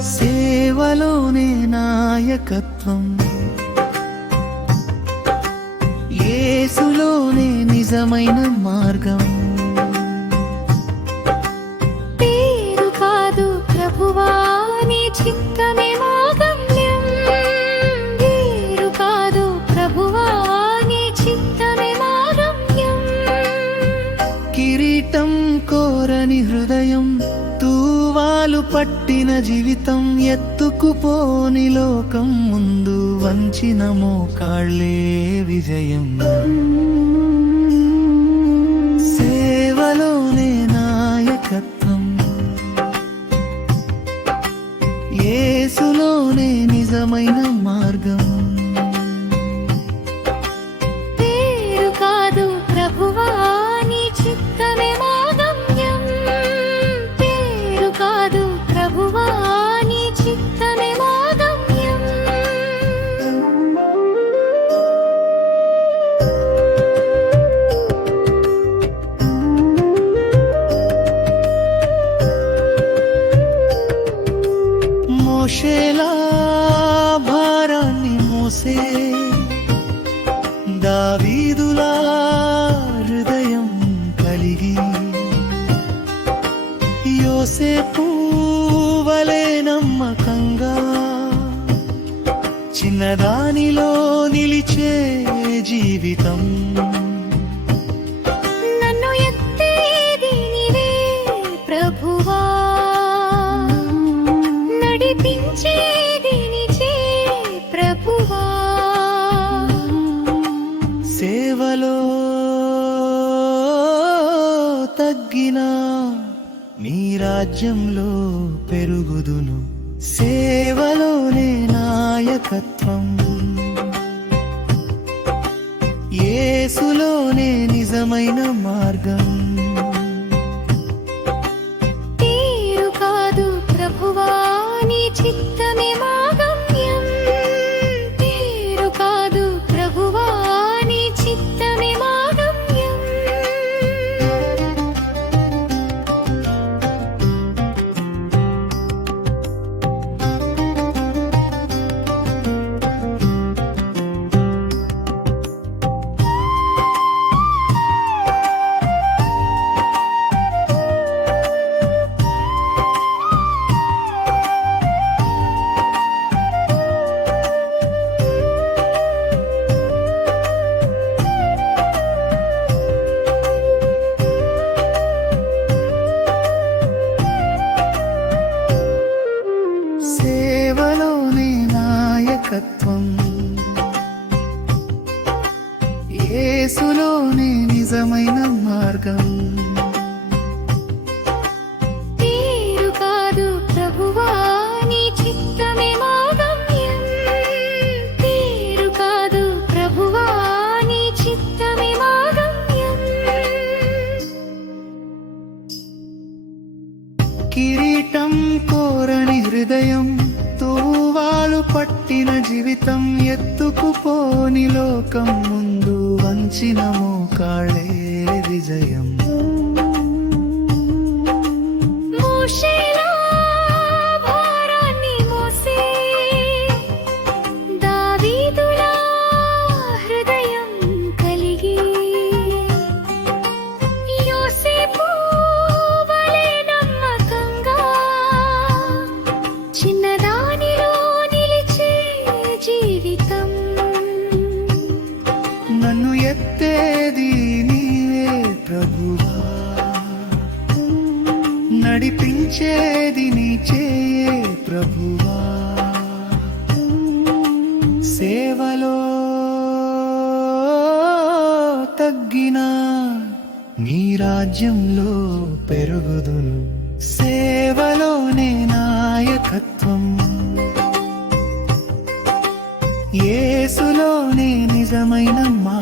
సేవలోనే నాయకత్వం. యేసులోనే నిజమైన మార్గం. పట్టిన జీవితం ఎత్తుకుపోని లోకం ముందు వంచిన మోకాళ్ళే విజయం. సేవలోనే నాయకత్వం. ఏసులోనే నిజమైన మోషేలా భారాన్ని మోసే దావీదులా హృదయం కలిగి యోసేపు వలే నమ్మకంగా చిన్నదానిలో నిలిచే జీవితం. తగ్గినా నీ రాజ్యంలో పెరుగుదును. సేవలోనే నాయకత్వం. యేసులోనే నిజమైన మార్గం. తీరు కాదు ప్రభువా నీ చిత్తమే నిజమైన మార్గం. పేరు కాదు ప్రభువా నీ చిత్తమే మా గమ్యం పేరు కాదు ప్రభువా నీ చిత్తమే మా గమ్యం కిరీటం కోరని హృదయం తూవాలు పట్టిన జీవితం ఎత్తుకుపోని లోకం ముందు వంచిన మోకాళ్ళే విజయం చిన్నదానిలో నిలిచే జీవితం నడిపించేది నీ చేయే ప్రభువా. సేవలో తగ్గినా నీ రాజ్యంలో పెరుగుదును. సేవలోనే నాయకత్వం. ఏసులోనే నిజమైన మా